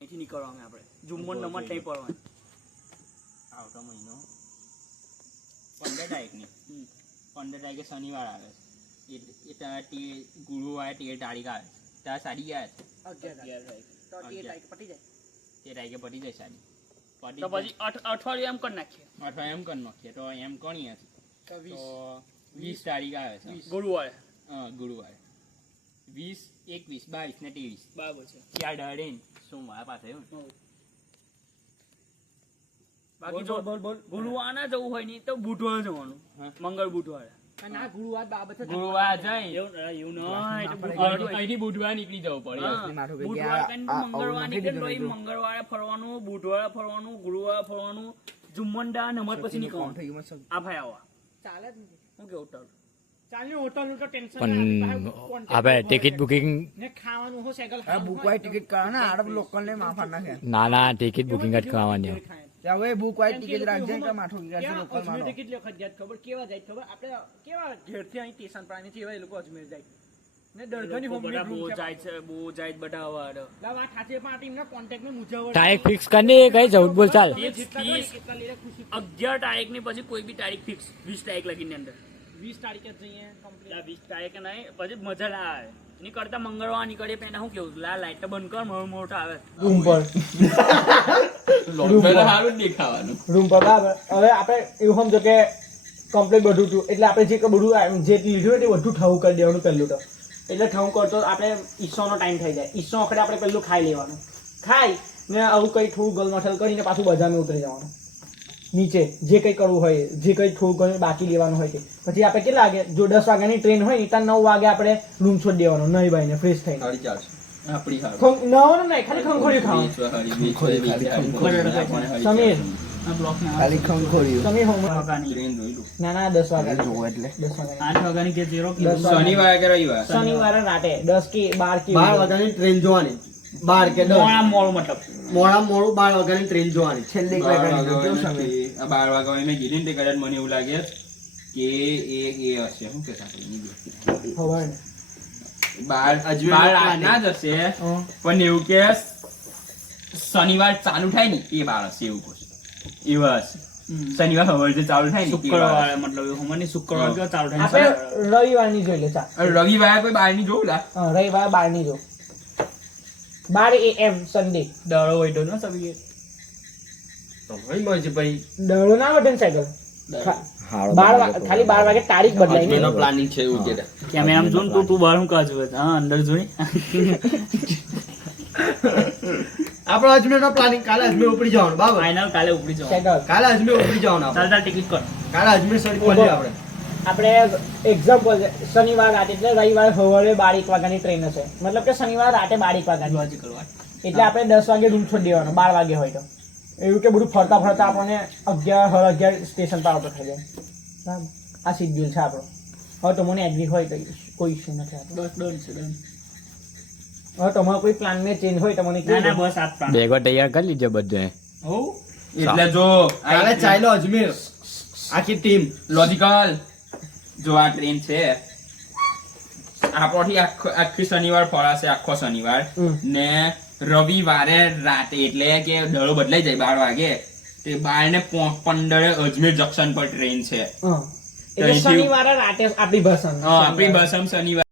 અહીંથી નીકળવાનું આપણે જુમ્મન નંબર નહીં પડવાનું આવતો મહિનો 15 તારીખની 15 તારીખે શનિવાર આવે એ તે ગુરુવારે 13 તારીખ આવે ત્યાં સાડી ગયા છે 11 તારીખ પટી જાય 13 તારીખે પટી જાય સાડી તો પછી અઠવાડિયું એમ કરી નાખીએ એમ કરી નાખીએ તો એમ ગણીએ તો 20 તારીખ આવે છે ગુરુવારે ગુરુવારે 20 21 22 ને 23 બરાબર છે ચાર દાડે સોમવાર પાસે બાકી જો ગુરુવાર ના જવું હોય ને તો બુધવારે જવાનું મંગળ બુધવારે ગુરુવાર જાય એવું અહીંથી બુધવાર નીકળી જવું પડે મંગળવાર નીકળે મંગળવારે ફરવાનું બુધવારે ફરવાનું ગુરુવારે ફરવાનું જુમ્મનડા નમાજ પછી નીકળવાનું આ ભાઈ આવા ચાલે જ હું કેવું તારું પણ આપણે ટિકિટ બુકિંગ બુકવાય ટિકિટ કરો ને આડપ લોકલ ને માફા નાખે ના ટિકિટ બુકિંગ જ કરવાની હવે બુકવાય ટિકિટ રાખજે કે માઠો લોકલ માં ટિકિટ લે ખબર કેવા જાય ખબર આપણે કેવા ઘેરથી અહીં સ્ટેશન પર આવીને એવા લોકો અજમેર જાય ને દરગાહની હોમ બધા બહુ જાય છે બધા વાડ વાત સાચે પણ આ ટીમના કોન્ટેક્ટ માં મુજાવર તારીખ ફિક્સ કરી કઈ જવું બોલ ચાલ 11 તારીખ ની પછી કોઈ બી તારીખ ફિક્સ 20 તારીખ લગીની અંદર 20 તારીખે જઈએ કમ્પ્લીટ 20 તારીખે નહીં પછી મજા ના આવે ની કરતા મંગળવાર નીકળીએ પહેલા હું કેવું લાઈટ બંધ કર મોટો આવે રૂમ પર સારું દેખાવાનું રૂમ પર બરાબર હવે આપણે એવું સમજો કે કમ્પ્લીટ બધું હતું એટલે આપણે જે બધું જે લીધું હોય તે બધું ઠાવું કરી દેવાનું પહેલું તો એટલે ઠાવું કરતો આપણે ઈસોનો ટાઈમ થઈ જાય ઈસો વખતે આપણે પહેલું ખાઈ લેવાનું ખાઈ ને આવું કંઈ થોડું ગલમઠલ કરીને પાછું બજારમાં ઉતરી જવાનું નીચે જે કંઈ કરવું હોય જે કંઈ થોડું ઘણું બાકી લેવાનું હોય તે પછી આપણે કેટલા વાગે જો 10 વાગ્યાની ટ્રેન હોય ત્યાં 9 વાગે આપણે રૂમ છોડી દેવાનો નહીં ભાઈને ફ્રેશ થઈને આપણી નવાનું નહીં ખાલી ખંખોરી ખાવાનું સમીર ખાલી ખંખોરી સમીર હોમ ના 10 વાગ્યા જોવો એટલે 10 વાગ્યા 8 વાગ્યાની કે 0 શનિવારે કે રવિવાર શનિવારે રાતે 10 કે 12 કે 12 વાગ્યાની ટ્રેન જોવાની 12 કે 10 મોડું મતલબ મોડું 12 વાગ્યાની ટ્રેન જોવાની છેલ્લી વાગ્યાની સમય 12 વાગ્યા મેં કીધું ને તે કદાચ મને એવું લાગે કે એ હશે શું કે ખબર ને 12 રાતના જ હશે પણ એવું કે શનિવાર ચાલુ થાય ને એ 12 હશે એવું કહે એવા હશે શનિવાર સવારે ચાલુ થાય ને શુક્રવારે મતલબ હમણાં શુક્રવાર કે ચાલુ થાય આપણે રવિવારની જોઈ લે ચાલ રવિવારે કોઈ 12 ની જોઉં લા રવિવારે 12 ની જો 12 AM સન્ડે દડો હોય તો ના સબી તો ભાઈ મરજી ભાઈ દડો ના વટન સાયકલ 12 ખાલી 12 વાગે તારીખ બદલાઈ એનો પ્લાનિંગ છે એવું કે કેમ આમ જોન તું બહાર હું કાજુ હા અંદર જોઈ આપણો અજમેરનો પ્લાનિંગ કાલે અજમેર ઉપડી જવાનું બરાબર ફાઇનલ કાલે ઉપડી જાવ સાયકલ કાલે અજમેર ઉપડી જવાનું ચાલ ટિકિટ કર કાલે અજમેર સડી પહોંચીએ આપણે એક્ઝામ્પલ શનિવાર રાતે એટલે રવિવારે સવારે 12 વાગ્યાની ટ્રેન હશે મતલબ કે શનિવાર રાતે 12 વાગ્યાની લોજિકલ વાત એટલે આપણે 10 વાગે રૂમ છોડી દેવાનો 12 વાગે હોય તો એવું કે બધું ફરતા આપણને 11 સ્ટેશન પર આવતો થઈ જાય બરાબર આ શેડ્યુલ છે આપણો હવે તો મને એગ્રી હોય તો કોઈ ઇશ્યુ નથી આપણો બસ ડન છે ડન હવે તમારો કોઈ પ્લાન મેં ચેન્જ હોય તો મને ના ના બસ આ પ્લાન બેગો તૈયાર કરી લીધો બધું હો એટલે જો કાલે ચાલ્યો અજમેર આખી ટીમ લોજિકલ જો આ ટ્રેન છે આપણથી આખી શનિવાર ફરાશે આખો શનિવાર ને રવિવારે રાતે એટલે કે દડો બદલાઈ જાય 12 વાગે તે 12 ને 15 અજમેર જંકશન પર ટ્રેન છે એટલે શનિવારે રાતે આપણી બસ આપણી બસ શનિવાર